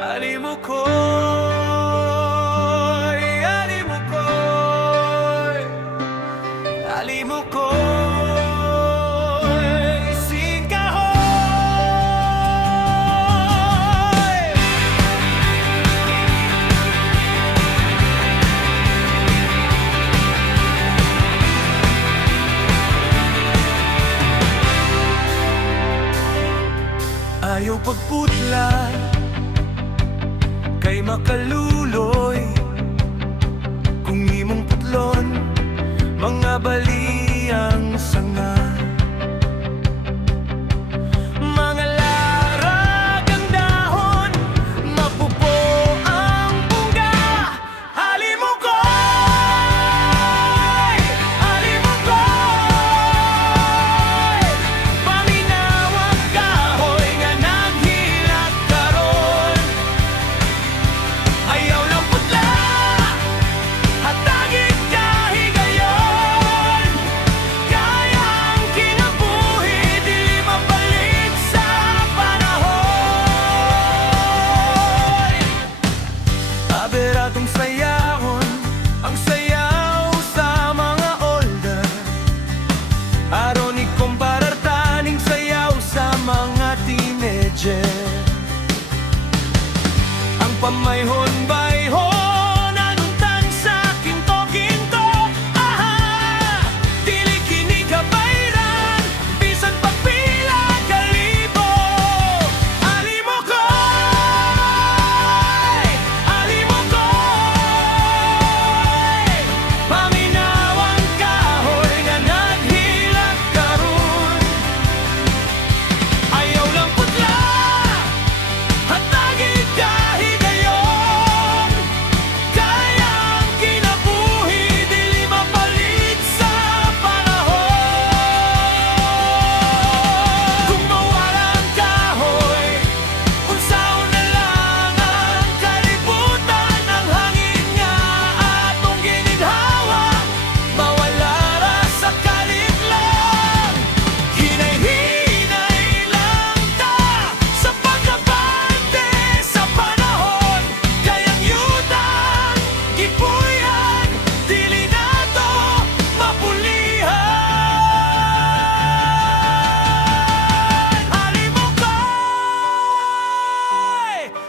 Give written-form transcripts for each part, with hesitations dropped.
Alimukoy, alimukoy, alimukoy, singkahoy. Ayaw pagputla kay makaluloy, kung imong putlon mga baliyang sanga. Mga larag ang dahon, mapupo ang bunga. Alimukoy, alimukoy, paminawang kahoy nga naghilak karon. Ayaw lang putla, hatagin kahigayon. Kaya ang kinabuhi, di mapalit sa panahon. Aberatong sayahon, ang sayaw sa mga older. Aron ikumparar taning sayaw sa mga teenager. Ang pamayhon-bayhon anuntan sa kinto-kinto. Aha! Dili kini kabayran, bisan pagpila kalibo. Alimukoy, alimukoy, paminawang kahoy nga naghilak karon. Ayaw lang putla, hatagin kahigayon. Kaya ang kinabuhi, dili mapalit sa panahon. Kung mawala ang kahoy, unsaon na lang ang kalibutan. Ang hangin nga atong gininhawa, mawala ra sa kalit lang. Hinay-hinay lang ta sa pagkabante sa panahon. Kayang yutan, gipuyan, dili nato mapulihan. Alimukoy,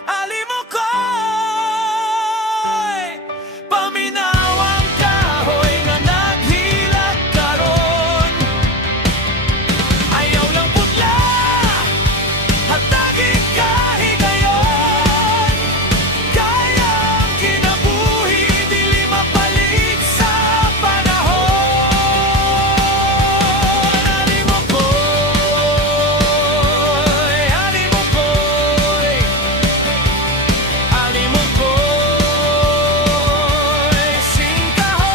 alimukoy, paminawang kahoy nga naghilak karon. Ayaw lang putla, hatagin kahigayon. Kaya ang kinabuhi, dili mapalit sa panahon. Alimukoy, alimukoy, alimukoy, singkahoy.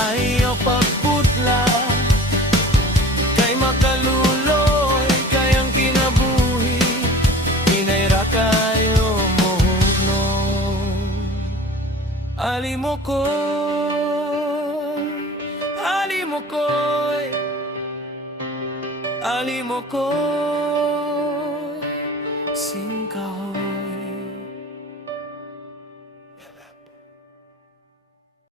Ayaw pagputla kay makaluloy, kayang kinabuhi, hinayra kayo mohugnon. Alimukoy, alimukoy, alimukoy.